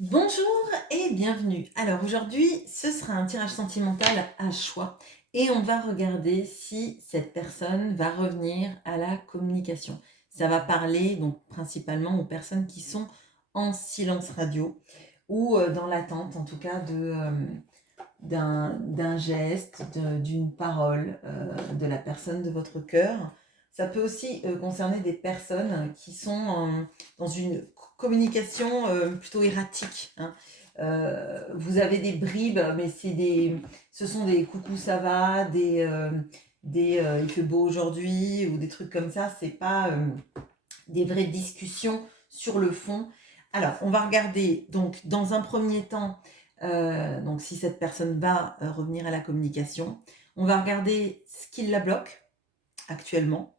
Bonjour et bienvenue. Alors aujourd'hui, ce sera un tirage sentimental à choix et on va regarder si cette personne va revenir à la communication. Ça va parler donc principalement aux personnes qui sont en silence radio ou dans l'attente en tout cas d'un geste, d'une parole de la personne de votre cœur. Ça peut aussi concerner des personnes qui sont dans une communication plutôt erratique, hein. Vous avez des bribes, mais ce sont des coucou ça va, il fait beau aujourd'hui ou des trucs comme ça. C'est pas des vraies discussions sur le fond. Alors, on va regarder donc dans un premier temps donc si cette personne va revenir à la communication. On va regarder ce qui la bloque actuellement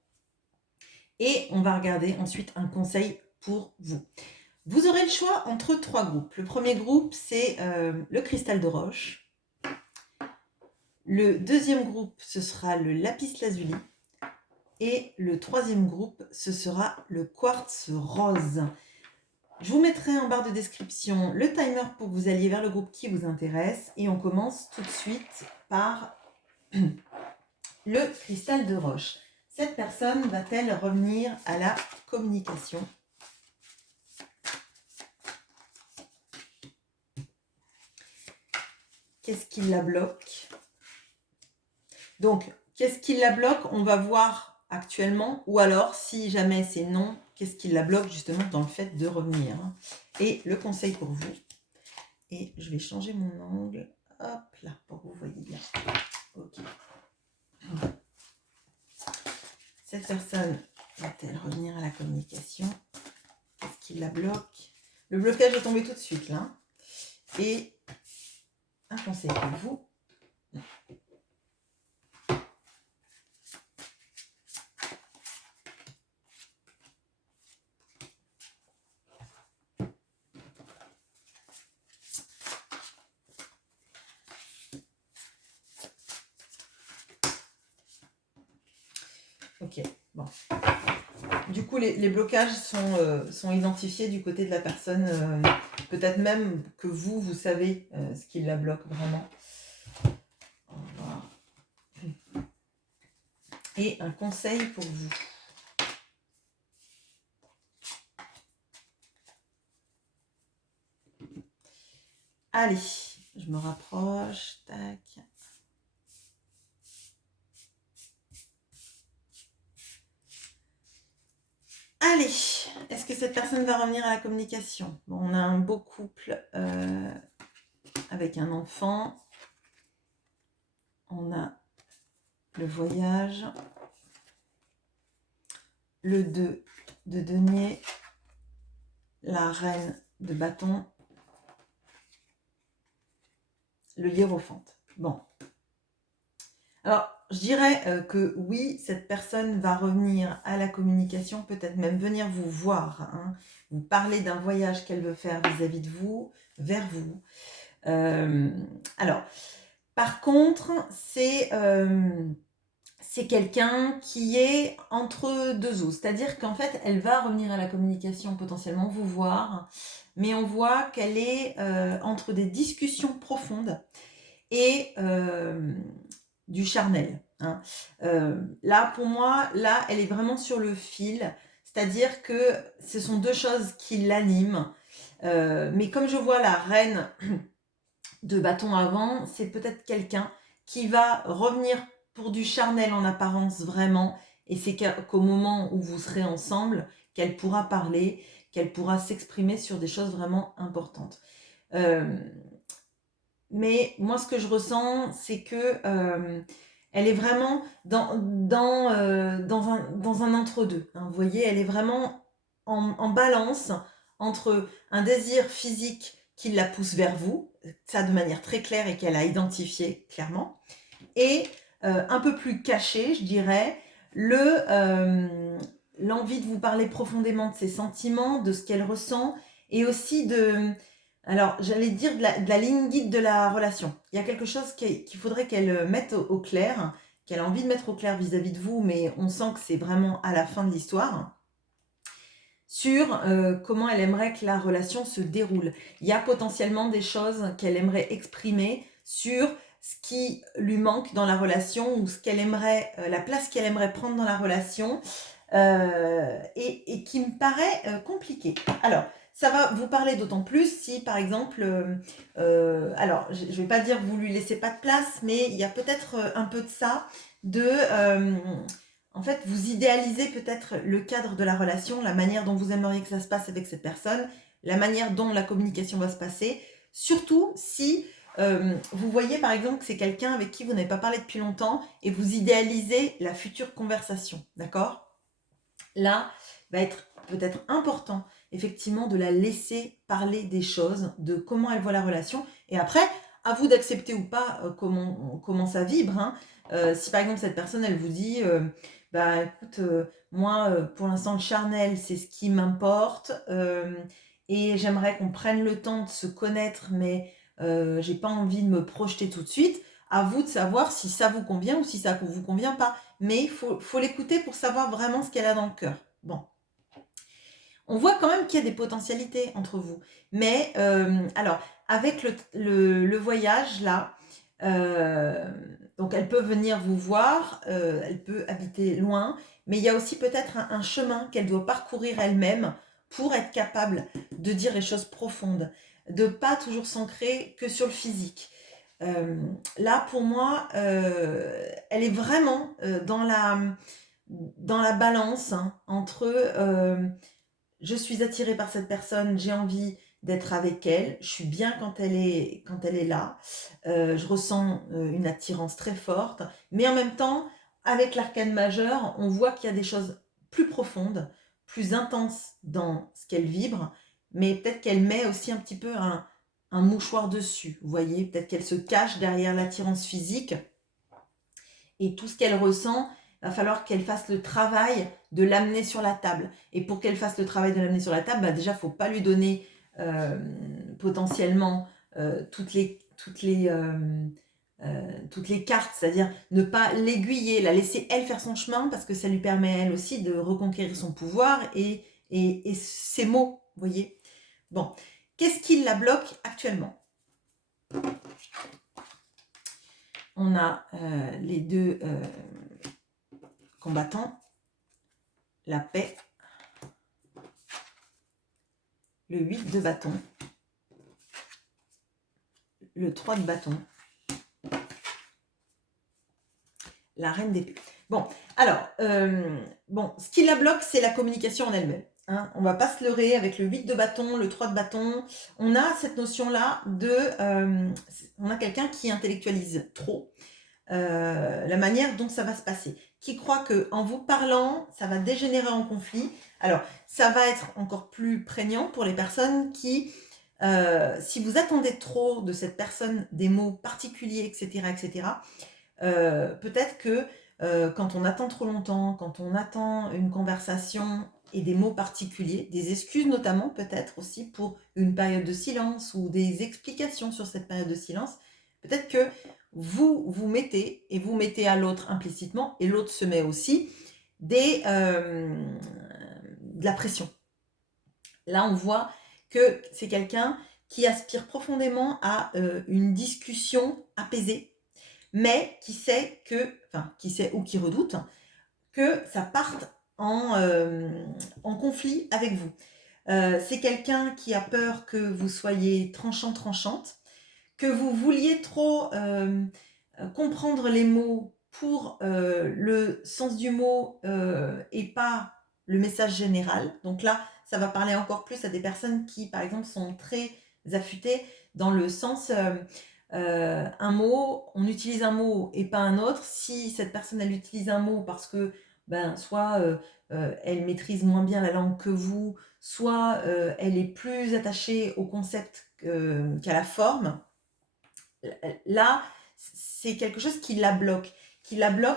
et on va regarder ensuite un conseil pour vous. Vous aurez le choix entre 3 groupes. Le premier groupe, c'est le cristal de roche. Le deuxième groupe, ce sera le lapis lazuli. Et le troisième groupe, ce sera le quartz rose. Je vous mettrai en barre de description le timer pour que vous alliez vers le groupe qui vous intéresse. Et on commence tout de suite par le cristal de roche. Cette personne va-t-elle revenir à la communication? Qu'est-ce qui la bloque? Donc, qu'est-ce qui la bloque? On va voir actuellement. Ou alors, si jamais c'est non, qu'est-ce qui la bloque justement dans le fait de revenir? Et le conseil pour vous. Et je vais changer mon angle. Hop là, pour que vous voyez bien. Ok. Cette personne va-t-elle revenir à la communication? Qu'est-ce qui la bloque? Le blocage est tombé tout de suite là. Et un conseil pour vous. Ok, bon. Du coup, les blocages sont identifiés du côté de la personne. Peut-être même que vous savez ce qui la bloque vraiment. Et un conseil pour vous. Allez, je me rapproche. Tac. Allez, est-ce que cette personne va revenir à la communication? Bon, on a un beau couple avec un enfant. On a le voyage. Le 2 de denier. La reine de bâton. Le hiérophante. Bon. Alors, je dirais que oui, cette personne va revenir à la communication, peut-être même venir vous voir, hein, vous parler d'un voyage qu'elle veut faire vis-à-vis de vous, vers vous. Alors, par contre, c'est quelqu'un qui est entre deux eaux. C'est-à-dire qu'en fait, elle va revenir à la communication, potentiellement vous voir, mais on voit qu'elle est entre des discussions profondes et du charnel, hein. Là, pour moi, là, elle est vraiment sur le fil. C'est-à-dire que ce sont deux choses qui l'animent. Mais comme je vois la reine de bâton avant, c'est peut-être quelqu'un qui va revenir pour du charnel en apparence vraiment. Et c'est qu'au moment où vous serez ensemble, qu'elle pourra parler, qu'elle pourra s'exprimer sur des choses vraiment importantes. Mais moi, ce que je ressens, c'est que elle est vraiment dans un entre-deux, hein. Vous voyez, elle est vraiment en balance entre un désir physique qui la pousse vers vous, ça de manière très claire et qu'elle a identifié clairement, et un peu plus caché, je dirais, l'envie de vous parler profondément de ses sentiments, de ce qu'elle ressent, et aussi alors j'allais dire de la ligne guide de la relation. Il y a quelque chose qu'il faudrait qu'elle mette au clair, qu'elle a envie de mettre au clair vis-à-vis de vous, mais on sent que c'est vraiment à la fin de l'histoire. sur comment elle aimerait que la relation se déroule. Il y a potentiellement des choses qu'elle aimerait exprimer sur ce qui lui manque dans la relation ou ce qu'elle aimerait, la place qu'elle aimerait prendre dans la relation et qui me paraît compliqué. Alors, ça va vous parler d'autant plus si, par exemple, alors je ne vais pas dire que vous lui laissez pas de place, mais il y a peut-être un peu de ça, en fait, vous idéalisez peut-être le cadre de la relation, la manière dont vous aimeriez que ça se passe avec cette personne, la manière dont la communication va se passer, surtout si vous voyez par exemple que c'est quelqu'un avec qui vous n'avez pas parlé depuis longtemps et vous idéalisez la future conversation, d'accord? Là, va être peut-être important, effectivement, de la laisser parler des choses, de comment elle voit la relation. Et après, à vous d'accepter ou pas comment ça vibre. Hein. Si par exemple, cette personne, elle vous dit, bah écoute, moi, pour l'instant, le charnel, c'est ce qui m'importe. Et j'aimerais qu'on prenne le temps de se connaître, mais j'ai pas envie de me projeter tout de suite. À vous de savoir si ça vous convient ou si ça ne vous convient pas. Mais il faut l'écouter pour savoir vraiment ce qu'elle a dans le cœur. Bon. On voit quand même qu'il y a des potentialités entre vous. Mais, alors, avec le voyage, là, donc elle peut venir vous voir, elle peut habiter loin, mais il y a aussi peut-être un chemin qu'elle doit parcourir elle-même pour être capable de dire les choses profondes, de pas toujours s'ancrer que sur le physique. Là, pour moi, elle est vraiment dans la balance hein, entre je suis attirée par cette personne, j'ai envie d'être avec elle, je suis bien quand elle est là, je ressens une attirance très forte, mais en même temps, avec l'arcane majeur, on voit qu'il y a des choses plus profondes, plus intenses dans ce qu'elle vibre, mais peut-être qu'elle met aussi un petit peu un mouchoir dessus, vous voyez, peut-être qu'elle se cache derrière l'attirance physique, et tout ce qu'elle ressent, il va falloir qu'elle fasse le travail de l'amener sur la table. Et pour qu'elle fasse le travail de l'amener sur la table, bah déjà, il ne faut pas lui donner potentiellement toutes les cartes, c'est-à-dire ne pas l'aiguiller, la laisser elle faire son chemin, parce que ça lui permet elle aussi de reconquérir son pouvoir et ses mots, vous voyez. Bon, qu'est-ce qui la bloque actuellement? On a les deux combattants, la paix, le 8 de bâton, le 3 de bâton, la reine d'épée. Bon, alors, ce qui la bloque, c'est la communication en elle-même. Hein. On ne va pas se leurrer avec le 8 de bâton, le 3 de bâton. On a cette notion-là on a quelqu'un qui intellectualise trop la manière dont ça va se passer, qui croit qu'en vous parlant, ça va dégénérer en conflit. Alors, ça va être encore plus prégnant pour les personnes qui, si vous attendez trop de cette personne des mots particuliers, etc., peut-être que quand on attend trop longtemps, quand on attend une conversation et des mots particuliers, des excuses notamment peut-être aussi pour une période de silence ou des explications sur cette période de silence, peut-être que vous mettez et vous mettez à l'autre implicitement et l'autre se met aussi de la pression. Là, on voit que c'est quelqu'un qui aspire profondément à une discussion apaisée, mais qui sait ou qui redoute que ça parte en conflit avec vous. C'est quelqu'un qui a peur que vous soyez tranchante, que vous vouliez trop comprendre les mots pour le sens du mot et pas le message général. Donc là, ça va parler encore plus à des personnes qui, par exemple, sont très affûtées dans le sens un mot, on utilise un mot et pas un autre. Si cette personne, elle utilise un mot parce que soit elle maîtrise moins bien la langue que vous, soit elle est plus attachée au concept qu'à la forme, là, c'est quelque chose qui la bloque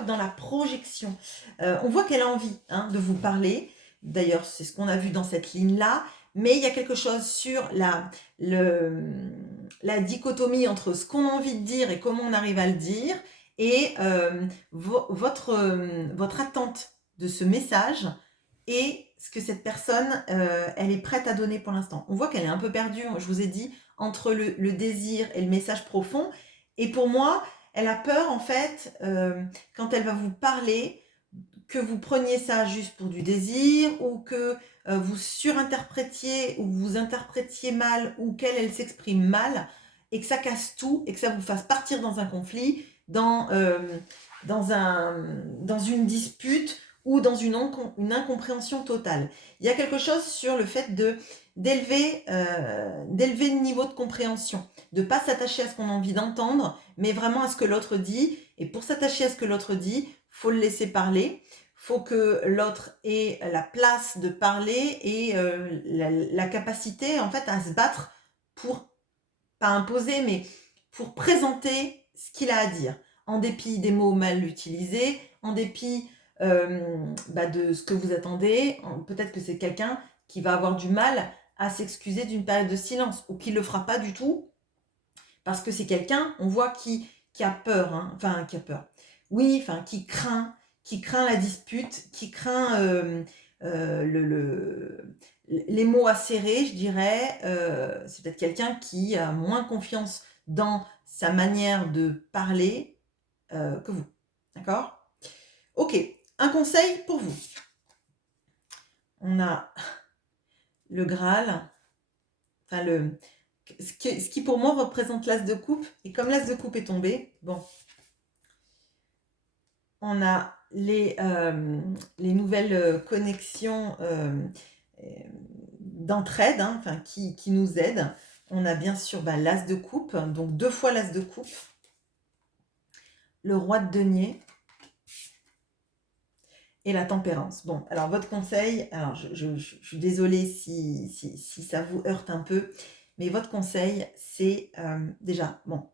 dans la projection. On voit qu'elle a envie de vous parler. D'ailleurs, c'est ce qu'on a vu dans cette ligne-là. Mais il y a quelque chose sur la dichotomie entre ce qu'on a envie de dire et comment on arrive à le dire et votre attente de ce message et ce que cette personne, elle est prête à donner pour l'instant. On voit qu'elle est un peu perdue, je vous ai dit, entre le désir et le message profond. Et pour moi, elle a peur, en fait, quand elle va vous parler, que vous preniez ça juste pour du désir ou que vous surinterprétiez ou vous interprétiez mal ou qu'elle, elle s'exprime mal et que ça casse tout et que ça vous fasse partir dans un conflit, dans une dispute ou dans une incompréhension totale. Il y a quelque chose sur le fait d'élever le niveau de compréhension, de ne pas s'attacher à ce qu'on a envie d'entendre, mais vraiment à ce que l'autre dit. Et pour s'attacher à ce que l'autre dit, faut le laisser parler. Faut que l'autre ait la place de parler et la capacité en fait à se battre pour, pas imposer, mais pour présenter ce qu'il a à dire, en dépit des mots mal utilisés, en dépit de ce que vous attendez. Peut-être que c'est quelqu'un qui va avoir du mal à s'excuser d'une période de silence ou qui ne le fera pas du tout parce que c'est quelqu'un, on voit, qui a peur, hein, enfin qui a peur, oui, enfin qui craint la dispute, qui craint les mots acérés, je dirais. C'est peut-être quelqu'un qui a moins confiance dans sa manière de parler que vous. D'accord? Ok, un conseil pour vous. On a le Graal, enfin ce qui pour moi représente l'as de coupe. Et comme l'as de coupe est tombé, bon, on a les nouvelles connexions d'entraide, hein, enfin, qui nous aident. On a bien sûr l'as de coupe, donc 2 fois l'as de coupe, le roi de denier et la tempérance. Bon, alors votre conseil, alors je suis désolée si ça vous heurte un peu, mais votre conseil, c'est déjà, bon,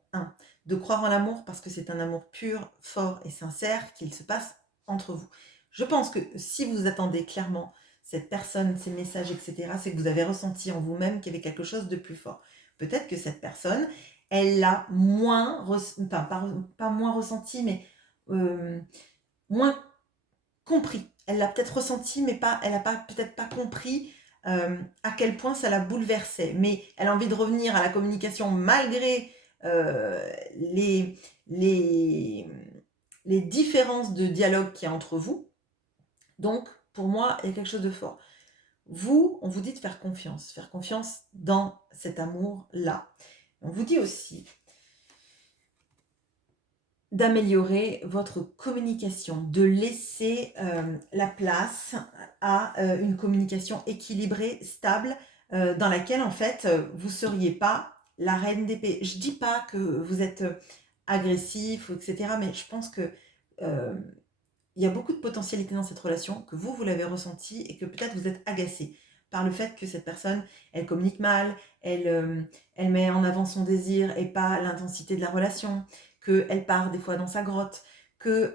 de croire en l'amour parce que c'est un amour pur, fort et sincère qu'il se passe entre vous. Je pense que si vous attendez clairement cette personne, ces messages, etc., c'est que vous avez ressenti en vous-même qu'il y avait quelque chose de plus fort. Peut-être que cette personne, elle l'a moins, pas moins ressenti, mais moins compris. Elle l'a peut-être ressenti, mais elle n'a peut-être pas compris à quel point ça la bouleversait. Mais elle a envie de revenir à la communication malgré les différences de dialogue qu'il y a entre vous. Donc, pour moi, il y a quelque chose de fort. Vous, on vous dit de faire confiance dans cet amour-là. On vous dit aussi d'améliorer votre communication, de laisser la place à une communication équilibrée, stable, dans laquelle en fait vous ne seriez pas la reine d'épée. Je ne dis pas que vous êtes agressif, etc., mais je pense que il y a beaucoup de potentialité dans cette relation, que vous l'avez ressenti et que peut-être vous êtes agacé par le fait que cette personne, elle communique mal, elle met en avant son désir et pas l'intensité de la relation, qu'elle part des fois dans sa grotte, que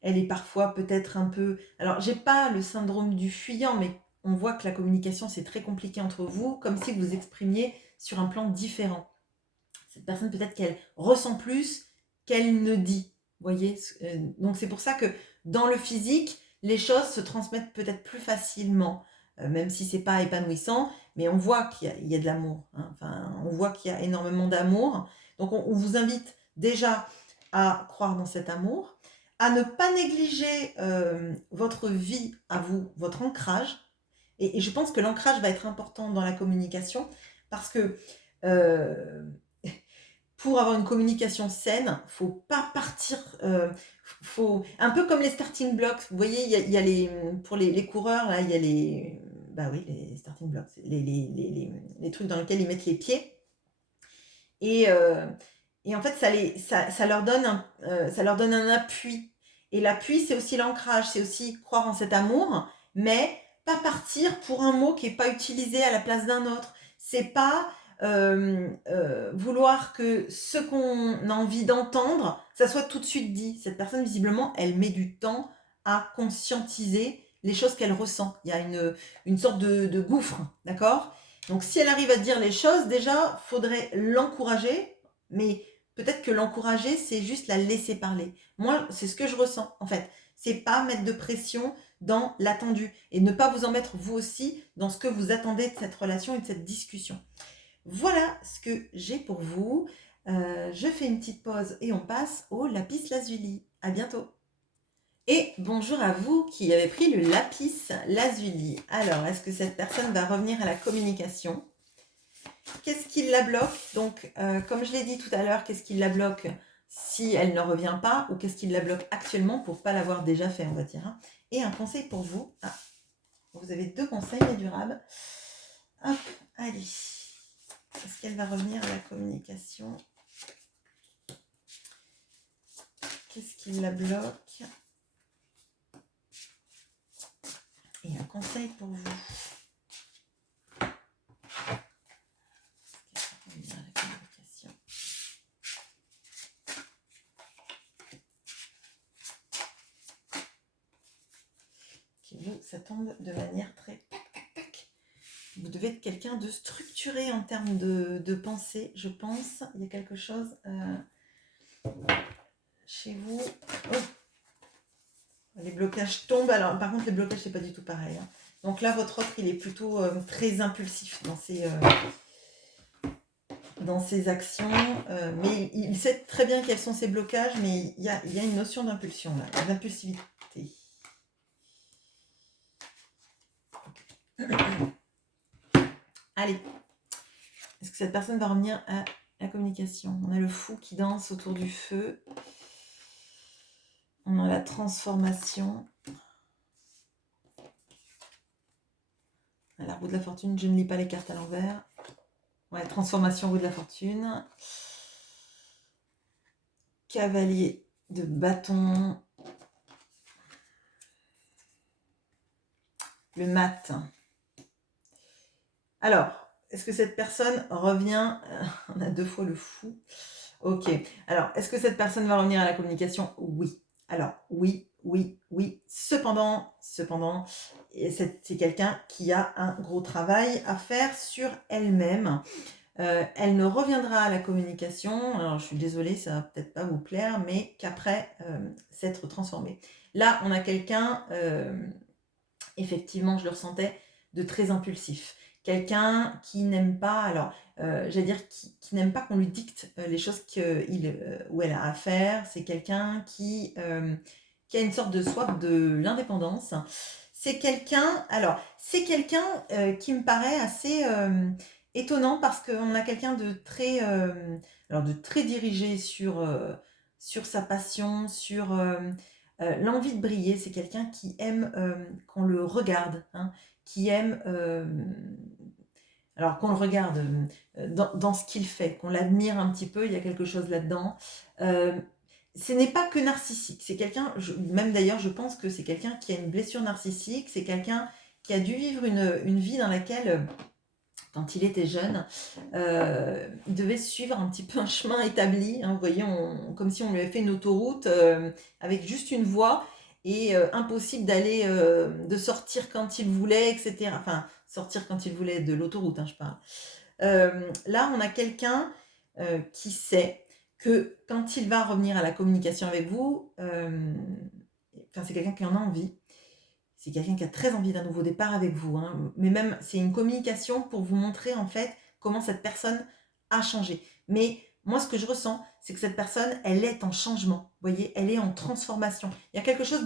elle est parfois peut-être un peu... Alors, j'ai pas le syndrome du fuyant, mais on voit que la communication, c'est très compliqué entre vous, comme si vous exprimiez sur un plan différent. Cette personne, peut-être qu'elle ressent plus qu'elle ne dit. Voyez, donc c'est pour ça que dans le physique, les choses se transmettent peut-être plus facilement, même si c'est pas épanouissant, mais on voit qu'il y a de l'amour, hein. Enfin, on voit qu'il y a énormément d'amour. Donc on vous invite déjà à croire dans cet amour, à ne pas négliger votre vie à vous, votre ancrage. Et je pense que l'ancrage va être important dans la communication parce que pour avoir une communication saine, faut pas partir, faut un peu comme les starting blocks. Vous voyez, il y a les pour les coureurs là, il y a les starting blocks, les trucs dans lesquels ils mettent les pieds et en fait ça leur donne un appui. Et l'appui, c'est aussi l'ancrage, c'est aussi croire en cet amour, mais pas partir pour un mot qui est pas utilisé à la place d'un autre. C'est pas vouloir que ce qu'on a envie d'entendre, ça soit tout de suite dit. Cette personne, visiblement, elle met du temps à conscientiser les choses qu'elle ressent. Il y a une sorte de gouffre, d'accord? Donc, si elle arrive à dire les choses, déjà, faudrait l'encourager, mais peut-être que l'encourager, c'est juste la laisser parler. Moi, c'est ce que je ressens, en fait. C'est pas mettre de pression dans l'attendu et ne pas vous en mettre vous aussi dans ce que vous attendez de cette relation et de cette discussion. Voilà ce que j'ai pour vous. Je fais une petite pause et on passe au lapis lazuli. À bientôt. Et bonjour à vous qui avez pris le lapis lazuli. Alors, est-ce que cette personne va revenir à la communication? Qu'est-ce qui la bloque? Donc, comme je l'ai dit tout à l'heure, qu'est-ce qui la bloque si elle ne revient pas, ou qu'est-ce qui la bloque actuellement pour ne pas l'avoir déjà fait, on va dire, hein. Et un conseil pour vous. Ah, vous avez 2 conseils, mais durables. Hop, allez. Est-ce qu'elle va revenir à la communication? Qu'est-ce qui la bloque? Et un conseil pour vous. Vous, ça tombe de manière très tac, tac, tac. Vous devez être quelqu'un de structuré en termes de pensée, je pense. Il y a quelque chose chez vous. Oh, les blocages tombent. Alors, par contre, les blocages, c'est pas du tout pareil, hein. Donc là, votre autre, il est plutôt très impulsif dans ses actions. Mais il sait très bien quels sont ses blocages, mais il y a une notion d'impulsion, là, d'impulsivité. Allez, est-ce que cette personne va revenir à la communication? On a le fou qui danse autour du feu. On a la transformation. La roue de la fortune, je ne lis pas les cartes à l'envers. Ouais, transformation, roue de la fortune. Cavalier de bâton. Le mat. Alors, est-ce que cette personne revient? On a 2 fois le fou. Ok. Alors, est-ce que cette personne va revenir à la communication? Oui. Alors, oui. Cependant, c'est quelqu'un qui a un gros travail à faire sur elle-même. Elle ne reviendra à la communication, alors je suis désolée, ça va peut-être pas vous plaire, mais qu'après s'être transformée. Là, on a quelqu'un, effectivement, je le ressentais, de très impulsif. Quelqu'un qui n'aime pas, alors, j'allais dire, qui n'aime pas qu'on lui dicte les choses où elle a à faire. C'est quelqu'un qui a une sorte de soif de l'indépendance. C'est quelqu'un qui me paraît assez étonnant parce qu'on a quelqu'un de très dirigé sur sa passion, sur l'envie de briller. C'est quelqu'un qui aime qu'on le regarde, hein, qui aime alors qu'on le regarde dans ce qu'il fait, qu'on l'admire un petit peu, il y a quelque chose là-dedans. Ce n'est pas que narcissique, c'est quelqu'un, même d'ailleurs je pense que c'est quelqu'un qui a une blessure narcissique, c'est quelqu'un qui a dû vivre une vie dans laquelle, quand il était jeune, il devait suivre un petit peu un chemin établi, hein, vous voyez, comme si on lui avait fait une autoroute avec juste une voie, et impossible de sortir quand il voulait, etc. Enfin, sortir quand il voulait de l'autoroute, hein, je parle. Là, on a quelqu'un qui sait que quand il va revenir à la communication avec vous, c'est quelqu'un qui en a envie. C'est quelqu'un qui a très envie d'un nouveau départ avec vous, hein. Mais même, c'est une communication pour vous montrer en fait comment cette personne a changé. Mais moi, ce que je ressens, c'est que cette personne, elle est en changement. Vous voyez, elle est en transformation. Il y a quelque chose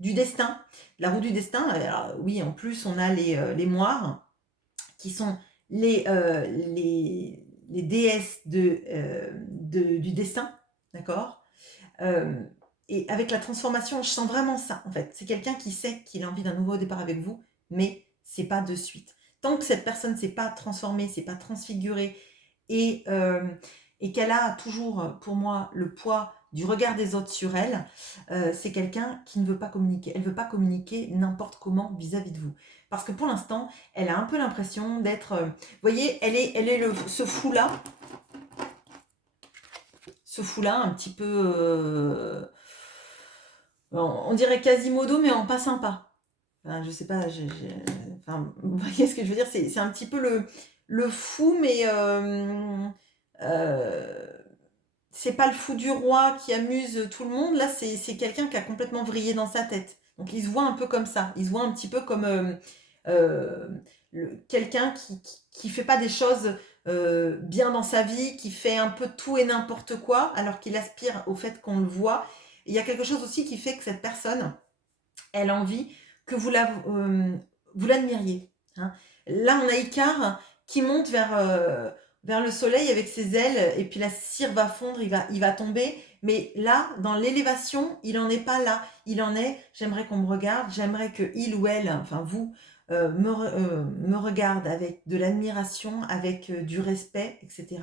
du destin, la roue du destin. Alors, oui, en plus, on a les moires qui sont les déesses du destin, d'accord? Et avec la transformation, je sens vraiment ça, en fait. C'est quelqu'un qui sait qu'il a envie d'un nouveau départ avec vous, mais c'est pas de suite. Tant que cette personne ne s'est pas transformée, s'est pas transfigurée, et qu'elle a toujours, pour moi, le poids du regard des autres sur elle, c'est quelqu'un qui ne veut pas communiquer. Elle ne veut pas communiquer n'importe comment vis-à-vis de vous. Parce que pour l'instant, elle a un peu l'impression d'être... vous voyez, elle est ce fou-là. Ce fou-là, un petit peu... on dirait Quasimodo, mais en pas sympa. Enfin, je sais pas, enfin, vous voyez ce que je veux dire, c'est un petit peu le fou, mais c'est pas le fou du roi qui amuse tout le monde. Là, c'est quelqu'un qui a complètement vrillé dans sa tête. Donc il se voit un peu comme ça, il se voit un petit peu comme euh, quelqu'un qui fait pas des choses bien dans sa vie, qui fait un peu tout et n'importe quoi, alors qu'il aspire au fait qu'on le voit. Et il y a quelque chose aussi qui fait que cette personne, elle a envie que vous l'admiriez. Hein. Là, on a Icare qui monte vers le soleil avec ses ailes, et puis la cire va fondre, il va tomber. Mais là, dans l'élévation, il n'en est pas là. Il en est, j'aimerais qu'on me regarde, j'aimerais que il ou elle, enfin vous, me regarde avec de l'admiration, avec du respect, etc.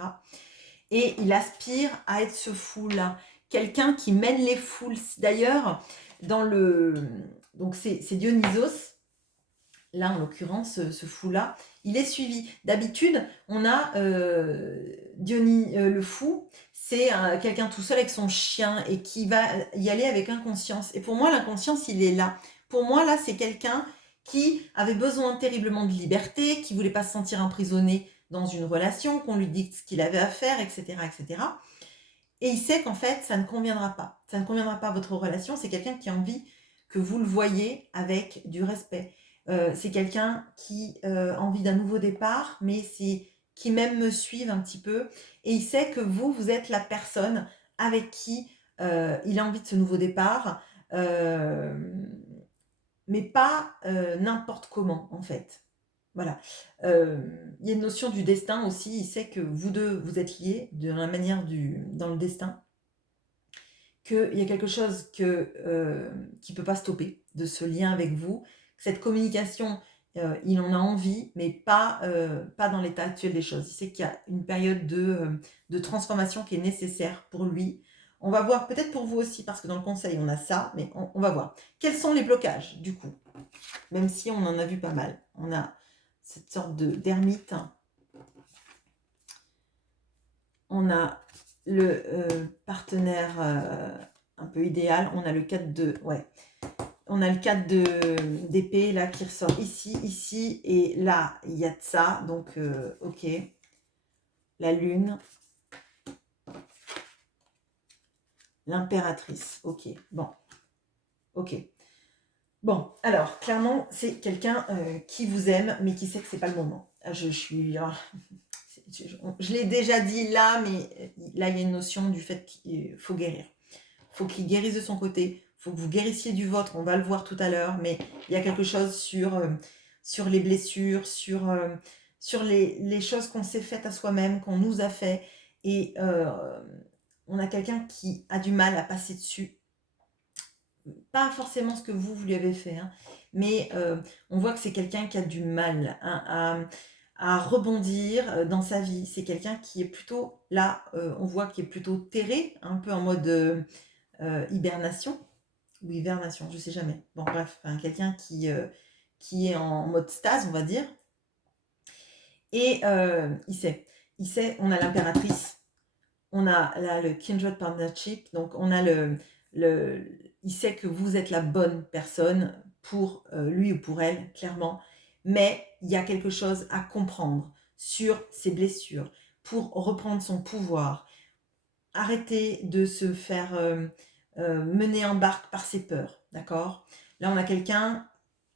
Et il aspire à être ce fou-là. Quelqu'un qui mène les foules. D'ailleurs, dans le... Donc c'est Dionysos, là en l'occurrence, ce fou-là, il est suivi. D'habitude, on a le fou, c'est quelqu'un tout seul avec son chien et qui va y aller avec inconscience. Et pour moi, l'inconscience, il est là. Pour moi, là, c'est quelqu'un qui avait besoin terriblement de liberté, qui voulait pas se sentir emprisonné dans une relation, qu'on lui dicte ce qu'il avait à faire, etc., etc. Et il sait qu'en fait, ça ne conviendra pas. Ça ne conviendra pas à votre relation. C'est quelqu'un qui a envie que vous le voyez avec du respect. C'est quelqu'un qui a envie d'un nouveau départ, mais c'est qui même me suive un petit peu. Et il sait que vous êtes la personne avec qui il a envie de ce nouveau départ, euh, mais pas n'importe comment, en fait. Voilà. Il y a une notion du destin aussi. Il sait que vous deux, vous êtes liés de la manière dans le destin, qu'il y a quelque chose qui ne peut pas stopper de ce lien avec vous. Cette communication, il en a envie, mais pas dans l'état actuel des choses. Il sait qu'il y a une période de transformation qui est nécessaire pour lui. On va voir, peut-être pour vous aussi, parce que dans le conseil, on a ça, mais on va voir. Quels sont les blocages, du coup? Même si on en a vu pas mal. On a cette sorte d'ermite. On a le partenaire un peu idéal. On a le 4 de... Ouais. On a le 4 d'épée là qui ressort ici, ici. Et là, il y a de ça. Donc, ok. La lune. L'impératrice. Ok. Bon. Ok. Bon, alors, clairement, c'est quelqu'un qui vous aime, mais qui sait que c'est pas le moment. Je suis... je l'ai déjà dit là, mais là, il y a une notion du fait qu'il faut guérir. Il faut qu'il guérisse de son côté. Il faut que vous guérissiez du vôtre. On va le voir tout à l'heure, mais il y a quelque chose sur les blessures, sur les choses qu'on s'est faites à soi-même, qu'on nous a fait. Et on a quelqu'un qui a du mal à passer dessus. Pas forcément ce que vous lui avez fait, hein, mais on voit que c'est quelqu'un qui a du mal à rebondir dans sa vie. C'est quelqu'un qui est plutôt, là, on voit qu'il est plutôt terré, un peu en mode hibernation, ou hivernation, je sais jamais. Bon, bref, enfin, quelqu'un qui est en mode stase, on va dire. Et il sait, on a l'impératrice, on a là le kindred partnership, donc on a il sait que vous êtes la bonne personne pour lui ou pour elle, clairement, mais il y a quelque chose à comprendre sur ses blessures pour reprendre son pouvoir, arrêter de se faire mener en barque par ses peurs, d'accord? Là, on a quelqu'un,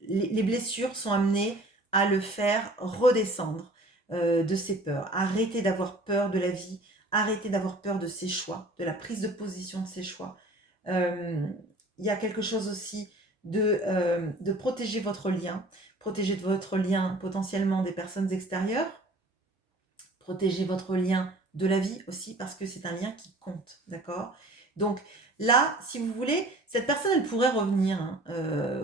les blessures sont amenées à le faire redescendre de ses peurs, arrêter d'avoir peur de la vie, arrêter d'avoir peur de ses choix, de la prise de position de ses choix. Il y a quelque chose aussi de protéger votre lien potentiellement des personnes extérieures, protéger votre lien de la vie aussi, parce que c'est un lien qui compte, d'accord? Donc là, si vous voulez, cette personne, elle pourrait revenir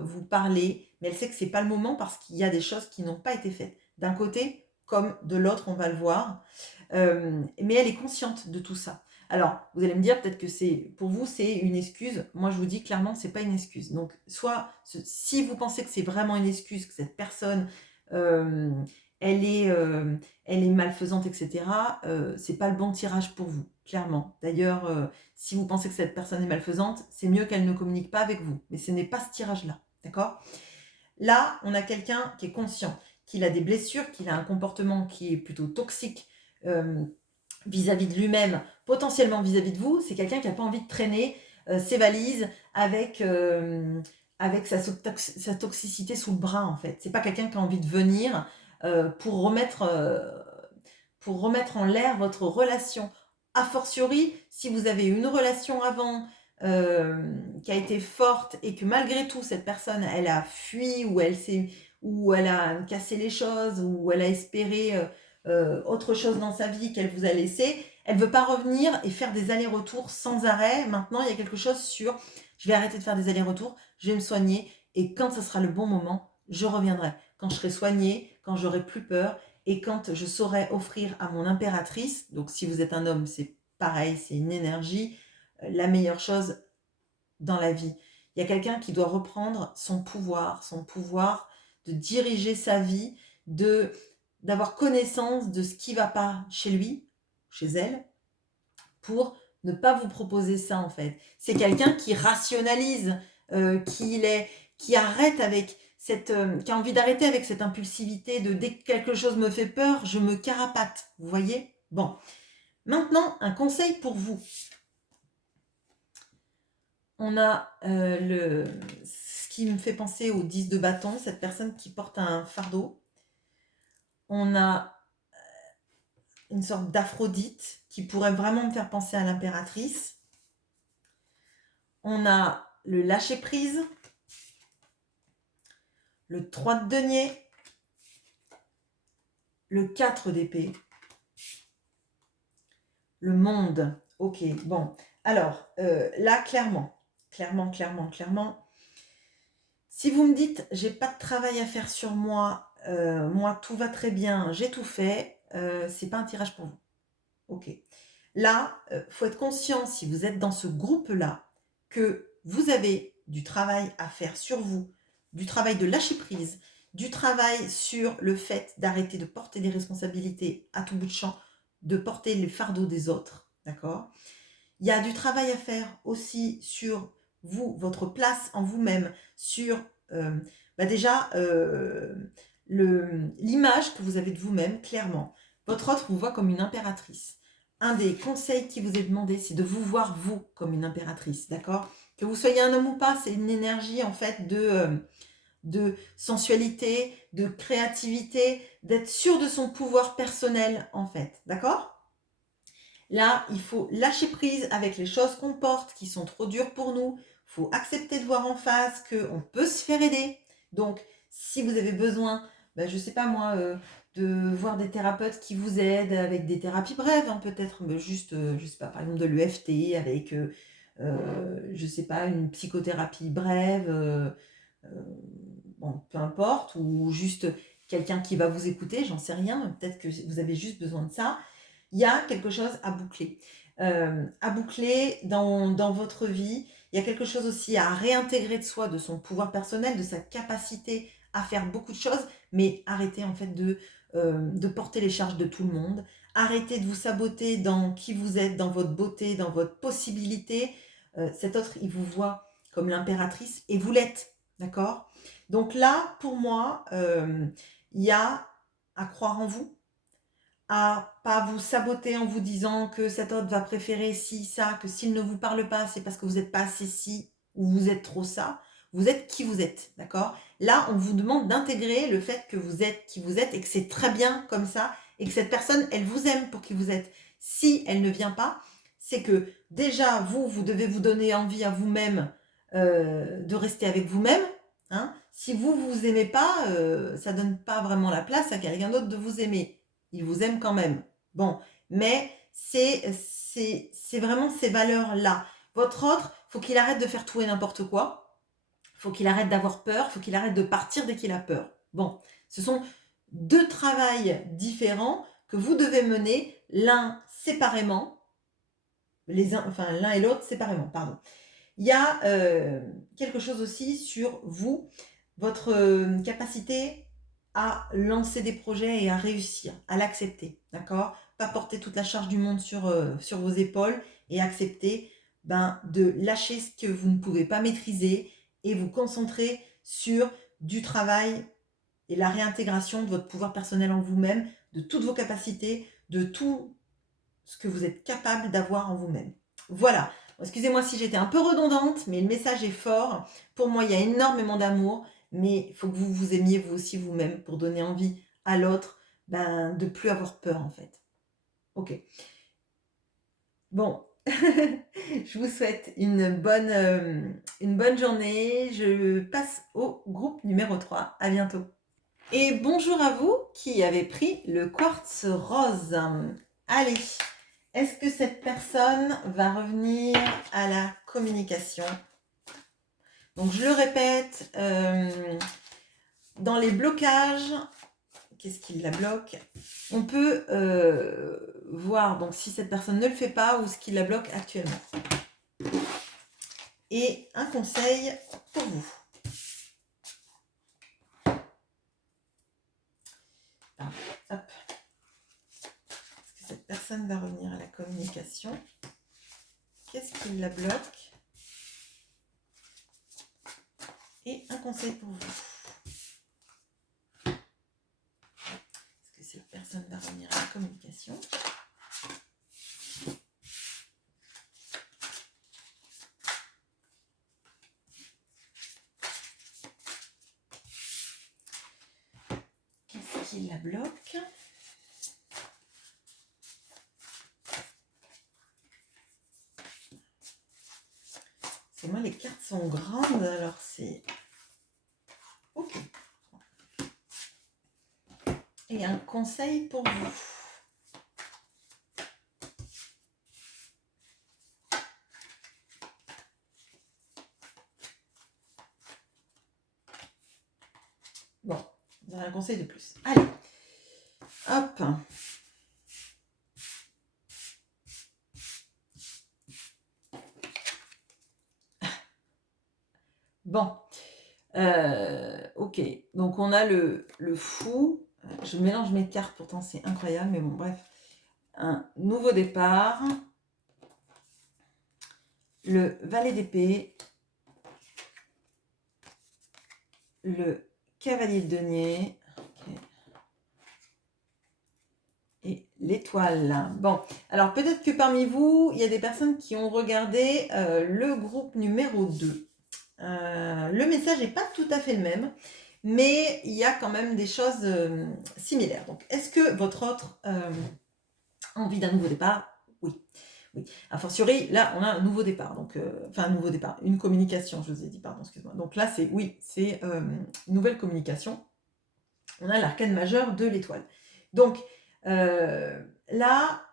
vous parler, mais elle sait que c'est pas le moment parce qu'il y a des choses qui n'ont pas été faites. D'un côté comme de l'autre, on va le voir. Mais elle est consciente de tout ça. Alors, vous allez me dire peut-être que pour vous, c'est une excuse. Moi, je vous dis clairement, c'est pas une excuse. Donc, soit si vous pensez que c'est vraiment une excuse, que cette personne, euh, elle est, euh, elle est malfaisante, etc., c'est pas le bon tirage pour vous, clairement. D'ailleurs, si vous pensez que cette personne est malfaisante, c'est mieux qu'elle ne communique pas avec vous. Mais ce n'est pas ce tirage-là, d'accord? Là, on a quelqu'un qui est conscient, qu'il a des blessures, qu'il a un comportement qui est plutôt toxique vis-à-vis de lui-même, potentiellement vis-à-vis de vous. C'est quelqu'un qui n'a pas envie de traîner ses valises avec avec sa toxicité sous le bras, en fait. C'est pas quelqu'un qui a envie de venir pour remettre en l'air votre relation. A fortiori, si vous avez eu une relation avant qui a été forte et que malgré tout, cette personne, elle a fui ou elle a cassé les choses ou elle a espéré autre chose dans sa vie qu'elle vous a laissé, elle veut pas revenir et faire des allers-retours sans arrêt. Maintenant, il y a quelque chose sur je vais arrêter de faire des allers-retours, je vais me soigner et quand ce sera le bon moment, je reviendrai. Quand je serai soignée, quand j'aurai plus peur et quand je saurai offrir à mon impératrice, donc si vous êtes un homme, c'est pareil, c'est une énergie, la meilleure chose dans la vie. Il y a quelqu'un qui doit reprendre son pouvoir de diriger sa vie, d'avoir connaissance de ce qui ne va pas chez lui, chez elle, pour ne pas vous proposer ça en fait. C'est quelqu'un qui rationalise, qui arrête avec qui a envie d'arrêter avec cette impulsivité de dès que quelque chose me fait peur, je me carapate. Vous voyez? Bon. Maintenant, un conseil pour vous. On a ce qui me fait penser au 10 de bâton, cette personne qui porte un fardeau. On a une sorte d'Aphrodite qui pourrait vraiment me faire penser à l'impératrice. On a le lâcher-prise, le 3 de denier, le 4 d'épée, le monde. Ok, bon. Alors, là, clairement, si vous me dites, j'ai pas de travail à faire sur moi, moi, tout va très bien, j'ai tout fait, c'est pas un tirage pour vous. Ok. Là, faut être conscient, si vous êtes dans ce groupe-là, que vous avez du travail à faire sur vous, du travail de lâcher prise, du travail sur le fait d'arrêter de porter des responsabilités à tout bout de champ, de porter les fardeaux des autres, d'accord? Il y a du travail à faire aussi sur vous, votre place en vous-même, sur déjà l'image que vous avez de vous-même, clairement. Votre autre vous voit comme une impératrice. Un des conseils qui vous est demandé, c'est de vous voir vous comme une impératrice, d'accord? Que vous soyez un homme ou pas, c'est une énergie en fait de sensualité, de créativité, d'être sûr de son pouvoir personnel en fait, d'accord? Là, il faut lâcher prise avec les choses qu'on porte qui sont trop dures pour nous. Il faut accepter de voir en face qu'on peut se faire aider. Donc, si vous avez besoin, je ne sais pas moi, de voir des thérapeutes qui vous aident avec des thérapies brèves, hein, peut-être juste, je sais pas, par exemple de l'EFT avec, je sais pas, une psychothérapie brève, bon, peu importe, ou juste quelqu'un qui va vous écouter, j'en sais rien, peut-être que vous avez juste besoin de ça. Il y a quelque chose à boucler. À boucler dans votre vie. Il y a quelque chose aussi à réintégrer de soi, de son pouvoir personnel, de sa capacité à faire beaucoup de choses, mais arrêtez en fait de porter les charges de tout le monde. Arrêtez de vous saboter dans qui vous êtes, dans votre beauté, dans votre possibilité. Cet autre, il vous voit comme l'impératrice et vous l'êtes, d'accord? Donc là, pour moi, il y a à croire en vous, à pas vous saboter en vous disant que cet autre va préférer ci, ça, que s'il ne vous parle pas, c'est parce que vous n'êtes pas assez ci ou vous êtes trop ça. Vous êtes qui vous êtes, d'accord? Là, on vous demande d'intégrer le fait que vous êtes qui vous êtes et que c'est très bien comme ça et que cette personne, elle vous aime pour qui vous êtes. Si elle ne vient pas, c'est que déjà, vous devez vous donner envie à vous-même de rester avec vous-même. Hein. Si vous aimez pas, ça donne pas vraiment la place à quelqu'un d'autre de vous aimer. Il vous aime quand même. Bon, mais c'est vraiment ces valeurs-là. Votre autre, faut qu'il arrête de faire tout et n'importe quoi. Faut qu'il arrête d'avoir peur. Faut qu'il arrête de partir dès qu'il a peur. Bon, ce sont deux travails différents que vous devez mener, l'un séparément, l'un et l'autre séparément, pardon. Il y a quelque chose aussi sur vous, votre capacité à lancer des projets et à réussir, à l'accepter, d'accord? Pas porter toute la charge du monde sur vos épaules et accepter de lâcher ce que vous ne pouvez pas maîtriser et vous concentrer sur du travail et la réintégration de votre pouvoir personnel en vous-même, de toutes vos capacités, de tout ce que vous êtes capable d'avoir en vous-même. Voilà. Excusez-moi si j'étais un peu redondante, mais le message est fort. Pour moi, il y a énormément d'amour, mais il faut que vous vous aimiez vous aussi vous-même pour donner envie à l'autre, de plus avoir peur en fait. OK. Bon, je vous souhaite une bonne journée. Je passe au groupe numéro 3. À bientôt. Et bonjour à vous qui avez pris le quartz rose. Allez, est-ce que cette personne va revenir à la communication? Donc je le répète, dans les blocages, qu'est-ce qui la bloque? On peut voir donc si cette personne ne le fait pas ou ce qui la bloque actuellement. Et un conseil pour vous. Ah, hop. Est-ce que cette personne va revenir à la communication? Qu'est-ce qui la bloque? Et un conseil pour vous. Est-ce que cette personne va revenir à la communication? Qu'est-ce qui la bloque? C'est moi, les cartes sont grandes, alors c'est... Ok. Et un conseil pour vous. Bon, vous avez un conseil de plus. Allez, hop. Bon, ok. Donc on a le fou. Je mélange mes cartes, pourtant c'est incroyable, mais bon, bref. Un nouveau départ. Le valet d'épée. Le cavalier de denier. Okay. Et l'étoile. Bon, alors peut-être que parmi vous, il y a des personnes qui ont regardé le groupe numéro 2. Le message n'est pas tout à fait le même, mais il y a quand même des choses similaires. Donc, est-ce que votre autre a envie d'un nouveau départ? Oui. Oui. A fortiori, là, on a un nouveau départ. Donc, enfin, un nouveau départ, une communication, je vous ai dit, pardon, excuse-moi. Donc là, c'est oui, c'est une nouvelle communication. On a l'arcane majeur de l'étoile. Donc, là,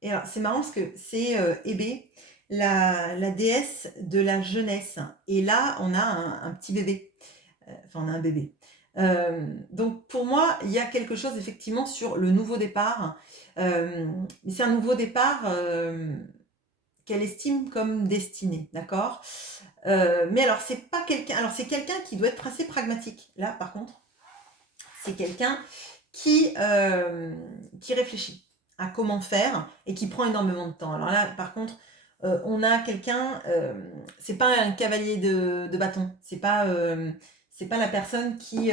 et alors, c'est marrant parce que c'est Hébé, la déesse de la jeunesse. Et là, on a un petit bébé. Enfin, on a un bébé. Donc, pour moi, il y a quelque chose effectivement sur le nouveau départ. Mais c'est un nouveau départ qu'elle estime comme destiné, d'accord? Mais alors, c'est pas quelqu'un. Alors, c'est quelqu'un qui doit être assez pragmatique. Là, par contre, c'est quelqu'un qui réfléchit à comment faire et qui prend énormément de temps. Alors là, par contre, on a quelqu'un, c'est pas un cavalier de bâton, c'est pas la personne qui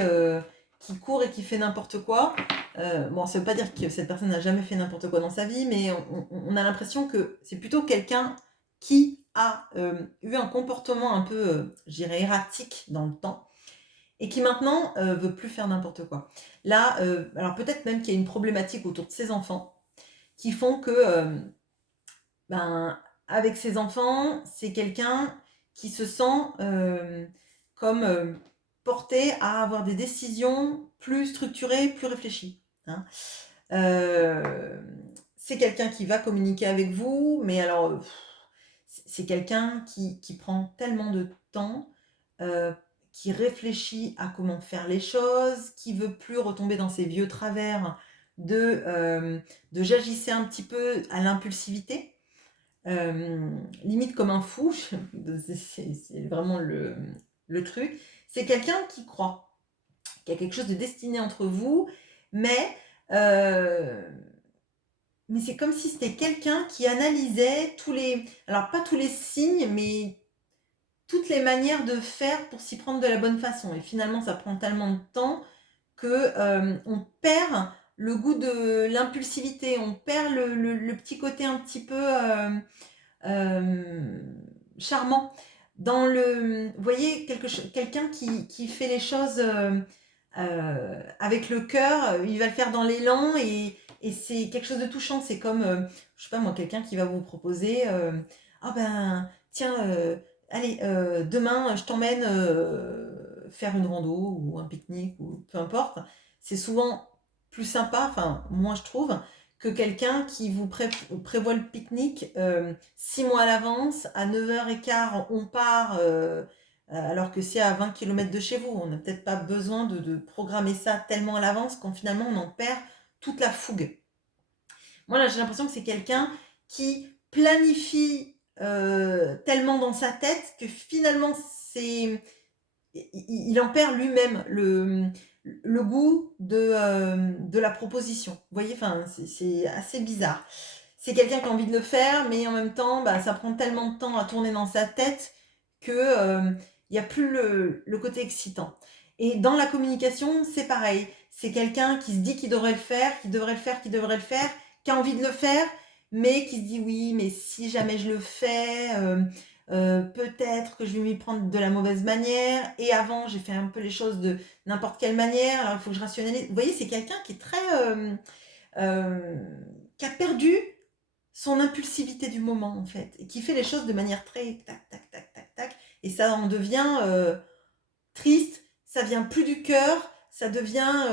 court et qui fait n'importe quoi. Bon, ça veut pas dire que cette personne n'a jamais fait n'importe quoi dans sa vie, mais on a l'impression que c'est plutôt quelqu'un qui a eu un comportement un peu, je dirais, erratique dans le temps et qui maintenant veut plus faire n'importe quoi. Là, alors peut-être même qu'il y a une problématique autour de ses enfants qui font que, avec ses enfants, c'est quelqu'un qui se sent comme porté à avoir des décisions plus structurées, plus réfléchies. Hein. C'est quelqu'un qui va communiquer avec vous, mais alors c'est quelqu'un qui prend tellement de temps, qui réfléchit à comment faire les choses, qui veut plus retomber dans ses vieux travers de j'agissais un petit peu à l'impulsivité, limite comme un fou, c'est vraiment le truc. C'est quelqu'un qui croit qu'il y a quelque chose de destiné entre vous, mais c'est comme si c'était quelqu'un qui analysait alors pas tous les signes, mais toutes les manières de faire pour s'y prendre de la bonne façon. Et finalement, ça prend tellement de temps que on perd le goût de l'impulsivité, on perd le petit côté un petit peu charmant. Dans le, vous voyez, quelqu'un qui fait les choses avec le cœur, il va le faire dans l'élan et c'est quelque chose de touchant. C'est comme, je sais pas moi, quelqu'un qui va vous proposer, ah ben, tiens, allez, demain, je t'emmène faire une rando ou un pique-nique ou peu importe. C'est souvent plus sympa, enfin, moi je trouve, que quelqu'un qui vous prévoit le pique-nique 6 mois à l'avance, à 9h15, on part, alors que c'est à 20 km de chez vous. On n'a peut-être pas besoin de programmer ça tellement à l'avance quand finalement on en perd toute la fougue. Moi là j'ai l'impression que c'est quelqu'un qui planifie tellement dans sa tête que finalement il en perd lui-même le goût de la proposition. Vous voyez, enfin, c'est assez bizarre. C'est quelqu'un qui a envie de le faire, mais en même temps, bah, ça prend tellement de temps à tourner dans sa tête que il n'y a plus le côté excitant. Et dans la communication, c'est pareil. C'est quelqu'un qui se dit qu'il devrait le faire, qui devrait le faire, qui devrait le faire, qui a envie de le faire, mais qui se dit oui, mais si jamais je le fais, peut-être que je vais m'y prendre de la mauvaise manière. Et avant, j'ai fait un peu les choses de n'importe quelle manière. Alors, il faut que je rationalise. Vous voyez, c'est quelqu'un qui est très... qui a perdu son impulsivité du moment, en fait. Et qui fait les choses de manière très tac, tac, tac, tac, tac. Et ça en devient triste. Ça vient plus du cœur. Ça devient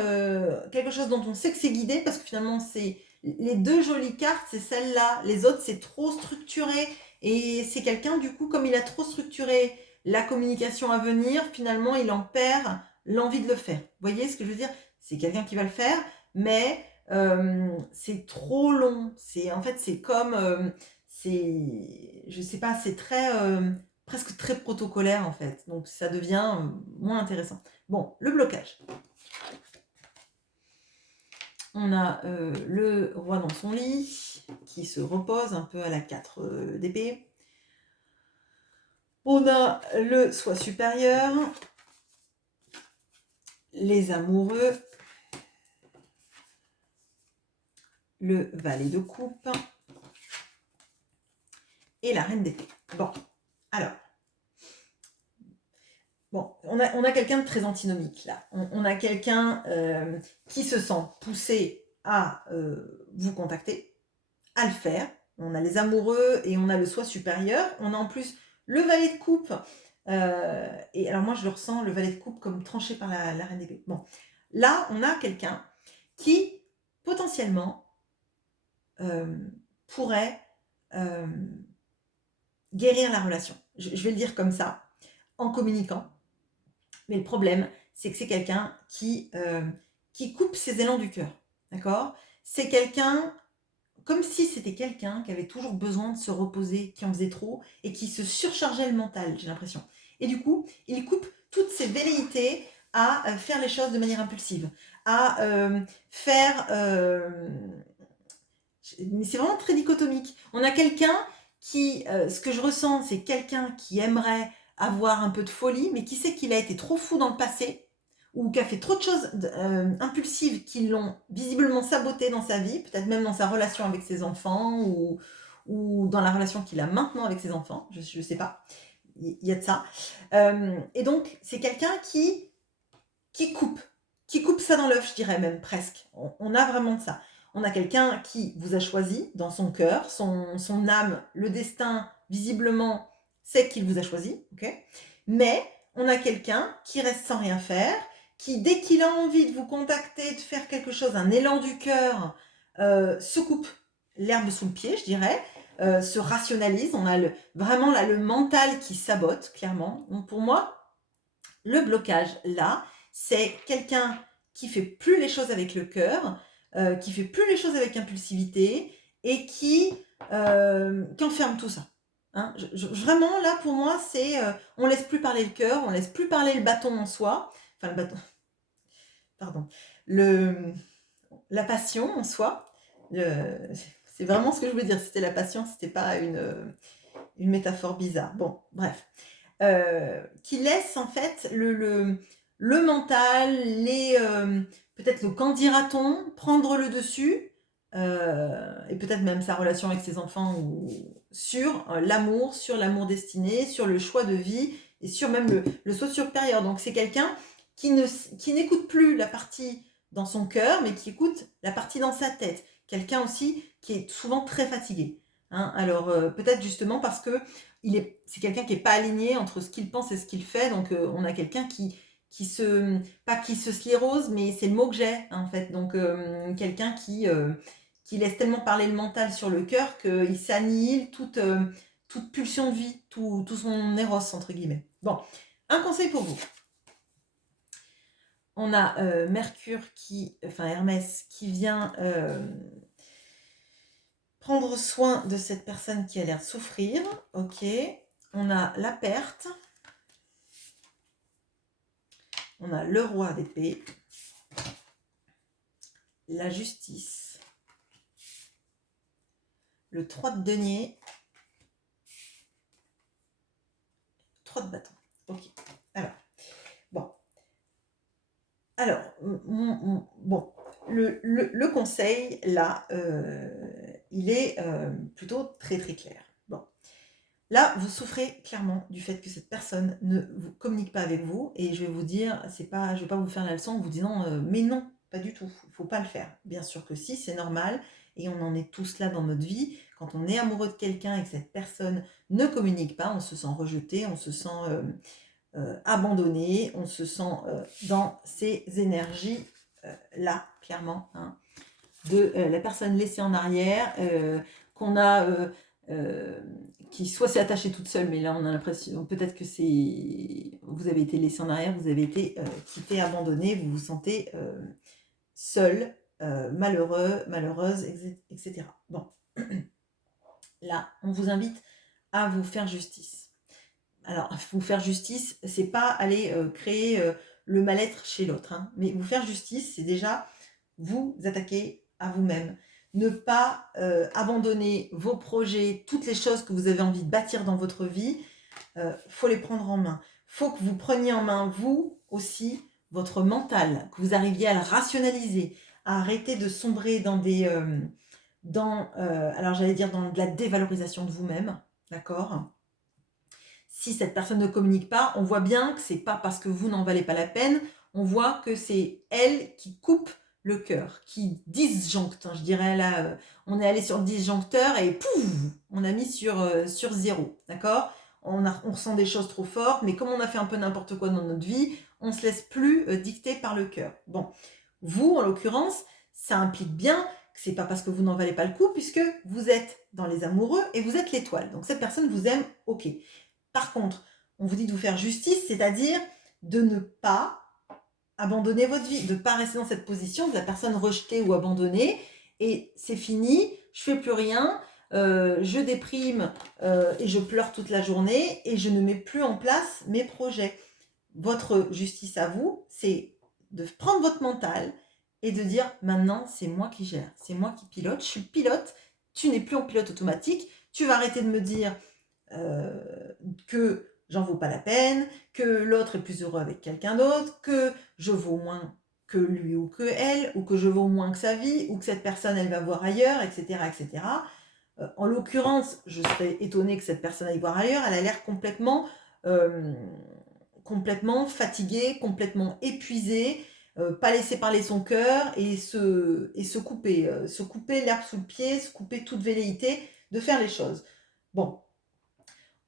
quelque chose dont on sait que c'est guidé. Parce que finalement, c'est... Les deux jolies cartes, c'est celle-là. Les autres, c'est trop structuré. Et c'est quelqu'un, du coup, comme il a trop structuré la communication à venir, finalement, il en perd l'envie de le faire. Vous voyez ce que je veux dire? C'est quelqu'un qui va le faire, mais c'est trop long. En fait, c'est comme, je sais pas, c'est très, presque très protocolaire, en fait. Donc, ça devient moins intéressant. Bon, le blocage. On a le roi dans son lit, qui se repose un peu à la 4 d'épée. On a le soi supérieur, les amoureux, le valet de coupe et la reine d'épée. Bon, alors, bon, on a quelqu'un de très antinomique là. On a quelqu'un qui se sent poussé à vous contacter, à le faire. On a les amoureux et on a le soi supérieur. On a en plus le valet de coupe. Et alors moi je le ressens, le valet de coupe, comme tranché par la reine d'épée. Bon, là on a quelqu'un qui potentiellement pourrait guérir la relation. Je vais le dire comme ça, en communiquant. Mais le problème, c'est que c'est quelqu'un qui coupe ses élans du cœur. D'accord? C'est quelqu'un, comme si c'était quelqu'un qui avait toujours besoin de se reposer, qui en faisait trop et qui se surchargeait le mental, j'ai l'impression. Et du coup, il coupe toutes ses velléités à faire les choses de manière impulsive, à faire... mais c'est vraiment très dichotomique. On a quelqu'un qui, ce que je ressens, c'est quelqu'un qui aimerait avoir un peu de folie, mais qui sait qu'il a été trop fou dans le passé, ou qui a fait trop de choses impulsives qui l'ont visiblement saboté dans sa vie, peut-être même dans sa relation avec ses enfants, ou dans la relation qu'il a maintenant avec ses enfants, je ne sais pas, il y a de ça. Et donc, c'est quelqu'un qui coupe ça dans l'œuf, je dirais même presque. On a vraiment de ça. On a quelqu'un qui vous a choisi dans son cœur, son âme, le destin, visiblement, c'est qu'il vous a choisi, ok? Mais on a quelqu'un qui reste sans rien faire, qui, dès qu'il a envie de vous contacter, de faire quelque chose, un élan du cœur, se coupe l'herbe sous le pied, je dirais, se rationalise. On a vraiment là le mental qui sabote, clairement. Donc pour moi, le blocage, là, c'est quelqu'un qui fait plus les choses avec le cœur, qui fait plus les choses avec impulsivité et qui enferme tout ça. Hein, vraiment, là, pour moi, c'est on laisse plus parler le cœur, on laisse plus parler le bâton en soi, enfin le bâton, pardon, la passion en soi. C'est vraiment ce que je voulais dire. C'était la passion, c'était pas une métaphore bizarre. Bon, bref. Qui laisse en fait le mental, peut-être le qu'en dira-t-on, prendre le dessus et peut-être même sa relation avec ses enfants, ou sur l'amour, sur l'amour destiné, sur le choix de vie, et sur même le saut supérieur. Donc c'est quelqu'un qui n'écoute plus la partie dans son cœur, mais qui écoute la partie dans sa tête. Quelqu'un aussi qui est souvent très fatigué. Hein. Alors peut-être justement parce que c'est quelqu'un qui n'est pas aligné entre ce qu'il pense et ce qu'il fait. Donc on a quelqu'un pas qui se sclérose, mais c'est le mot que j'ai en fait. Donc quelqu'un qui laisse tellement parler le mental sur le cœur qu'il s'annihile toute pulsion de vie, tout son éros, entre guillemets. Bon, un conseil pour vous. On a Mercure Hermès, qui vient prendre soin de cette personne qui a l'air de souffrir. Ok. On a la perte. On a le roi d'épée. La justice. Le 3 de denier. 3 de bâton. Ok. Alors, bon, le conseil, là, il est plutôt très très clair. Bon, là, vous souffrez clairement du fait que cette personne ne vous communique pas avec vous, et je vais vous dire, je ne vais pas vous faire la leçon en vous disant, mais non, pas du tout, il ne faut pas le faire. Bien sûr que si, c'est normal, et on en est tous là dans notre vie. Quand on est amoureux de quelqu'un et que cette personne ne communique pas, on se sent rejeté, on se sent abandonné, on se sent dans ces énergies là, clairement, hein, de la personne laissée en arrière, qu'on a, qui soit s'est attachée toute seule, mais là on a l'impression peut-être que vous avez été laissé en arrière, vous avez été quitté, abandonné, vous vous sentez seul, malheureux, malheureuse, etc. Bon, là on vous invite à vous faire justice. Alors, vous faire justice, c'est pas aller créer le mal-être chez l'autre, hein, mais vous faire justice, c'est déjà vous attaquer à vous-même. Ne pas abandonner vos projets, toutes les choses que vous avez envie de bâtir dans votre vie, faut les prendre en main. Faut que vous preniez en main, vous aussi, votre mental, que vous arriviez à le rationaliser, à arrêter de sombrer dans alors j'allais dire dans de la dévalorisation de vous-même, d'accord ? Si cette personne ne communique pas, on voit bien que c'est pas parce que vous n'en valez pas la peine, on voit que c'est elle qui coupe le cœur, qui disjoncte, hein, je dirais là, on est allé sur le disjoncteur et pouf, on a mis sur zéro, d'accord, on ressent des choses trop fortes, mais comme on a fait un peu n'importe quoi dans notre vie, on se laisse plus dicter par le cœur. Bon, vous, en l'occurrence, ça implique bien que c'est pas parce que vous n'en valez pas le coup, puisque vous êtes dans les amoureux et vous êtes l'étoile. Donc cette personne vous aime, ok. Par contre, on vous dit de vous faire justice, c'est-à-dire de ne pas abandonner votre vie, de ne pas rester dans cette position de la personne rejetée ou abandonnée, et c'est fini, je fais plus rien, je déprime et je pleure toute la journée, et je ne mets plus en place mes projets. Votre justice à vous, c'est de prendre votre mental et de dire, maintenant, c'est moi qui gère, c'est moi qui pilote, je suis le pilote, tu n'es plus en pilote automatique, tu vas arrêter de me dire que j'en vaux pas la peine, que l'autre est plus heureux avec quelqu'un d'autre, que je vaux moins que lui ou que elle, ou que je vaux moins que sa vie, ou que cette personne elle va voir ailleurs, etc. etc. En l'occurrence, je serais étonnée que cette personne aille voir ailleurs, elle a l'air complètement fatiguée, complètement épuisée, pas laisser parler son cœur, et se couper l'herbe sous le pied, se couper toute velléité de faire les choses. Bon,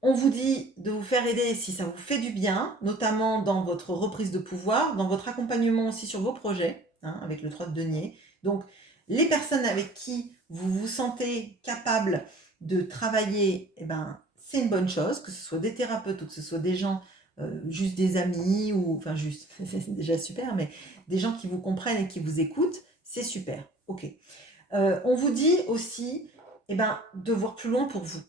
on vous dit de vous faire aider si ça vous fait du bien, notamment dans votre reprise de pouvoir, dans votre accompagnement aussi sur vos projets, hein, avec le 3 de denier. Donc, les personnes avec qui vous vous sentez capable de travailler, eh ben, c'est une bonne chose, que ce soit des thérapeutes ou que ce soit des gens, juste des amis, ou enfin juste, c'est déjà super, mais des gens qui vous comprennent et qui vous écoutent, c'est super. Ok. On vous dit aussi, eh ben, de voir plus loin pour vous.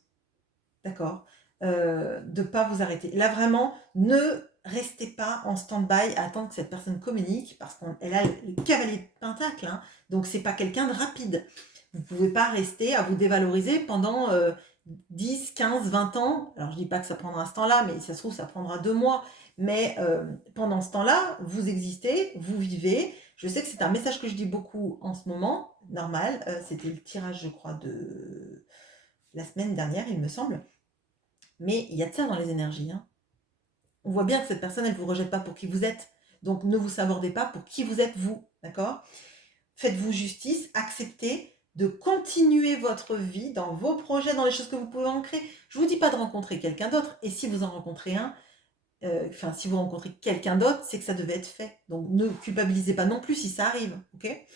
D'accord, de ne pas vous arrêter. Là, vraiment, ne restez pas en stand-by à attendre que cette personne communique, parce qu'elle a le cavalier de pentacle, hein, donc c'est pas quelqu'un de rapide. Vous ne pouvez pas rester à vous dévaloriser pendant 10, 15, 20 ans. Alors, je dis pas que ça prendra ce temps-là, mais ça se trouve, ça prendra 2 mois. Mais pendant ce temps-là, vous existez, vous vivez, Je sais que c'est un message que je dis beaucoup en ce moment, normal. C'était le tirage, je crois, de la semaine dernière, il me semble. Mais il y a de ça dans les énergies, hein. On voit bien que cette personne, elle ne vous rejette pas pour qui vous êtes. Donc ne vous sabordez pas pour qui vous êtes, vous. D'accord? Faites-vous justice, acceptez de continuer votre vie dans vos projets, dans les choses que vous pouvez en créer. Je ne vous dis pas de rencontrer quelqu'un d'autre. Et si vous en rencontrez un, si vous rencontrez quelqu'un d'autre, c'est que ça devait être fait. Donc ne culpabilisez pas non plus si ça arrive, ok?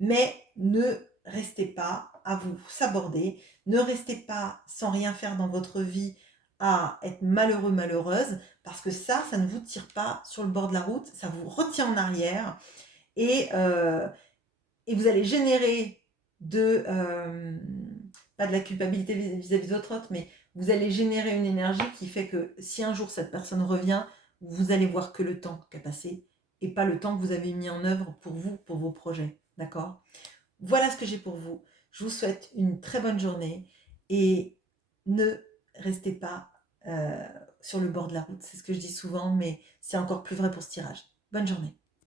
Mais ne restez pas à vous saborder, ne restez pas sans rien faire dans votre vie à être malheureux, malheureuse, parce que ça ne vous tire pas sur le bord de la route, ça vous retient en arrière et, euh, et vous allez générer pas de la culpabilité vis-à-vis d'autres, mais vous allez générer une énergie qui fait que si un jour cette personne revient, vous allez voir que le temps qui a passé et pas le temps que vous avez mis en œuvre pour vous, pour vos projets. D'accord? Voilà ce que j'ai pour vous. Je vous souhaite une très bonne journée et ne restez pas sur le bord de la route. C'est ce que je dis souvent, mais c'est encore plus vrai pour ce tirage. Bonne journée.